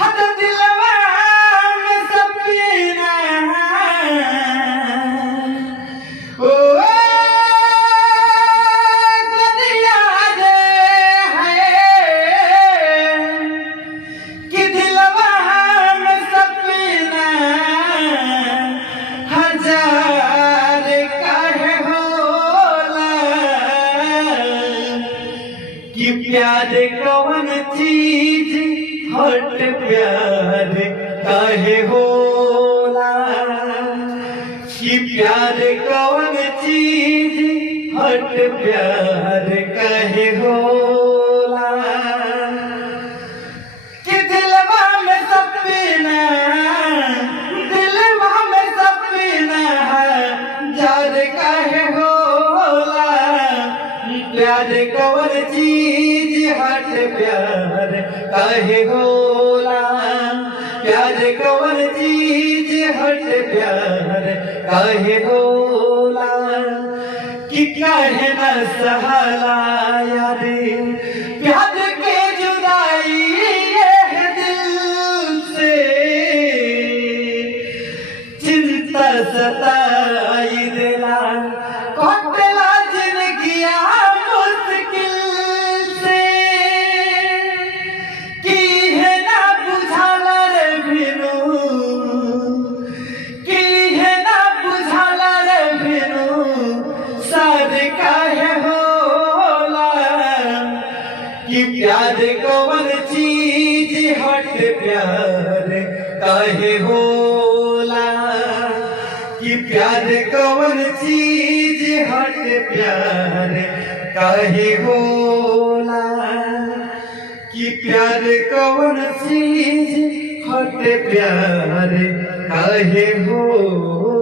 हद दिलवा में सपना ओ कदिया दे है कि दिलवा में सपना हजार काहे होला कि प्यार कौन चीज हट प्यार काहे होला कि प्यार कौन चीज हट प्यार काहे होला कि दिलवा में सपना जार काहे होला प्यार कौन चीज हट प्यार काहे होला प्यार कौन चीज हट प्यार काहे होला कि काहे न सहाला यारे प्यार के जुदाई ये दिल से चिंता सताई दिला कटला जिंदगिया मुश्किल से की है ना बुझाला रे बिनु की है ना बुझाला रे बिनु साद काहे होला कि प्यार कौन चीज हट प्यार काहे होला कि प्यार कौन चीज हट प्यार काहे होला कि प्यार कौन चीज हट प्यार काहे होला।